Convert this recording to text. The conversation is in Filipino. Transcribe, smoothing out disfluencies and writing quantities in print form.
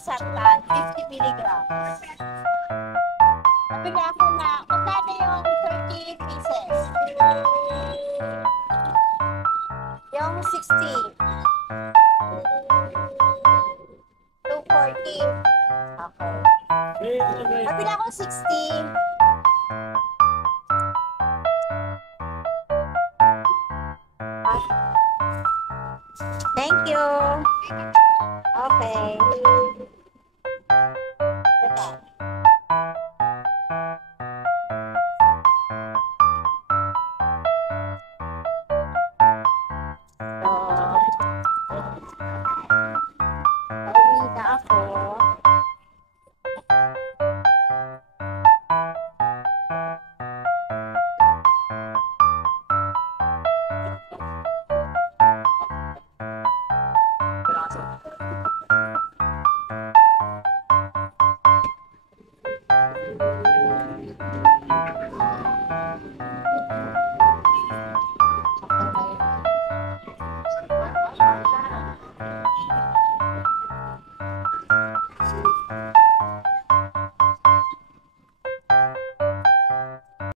losartan, 50 milligrams. Sabi nga ako na, magkano yung 30 pieces? Yung 60. 240. Okay. Sabi na ako 60. Thank you. Okay.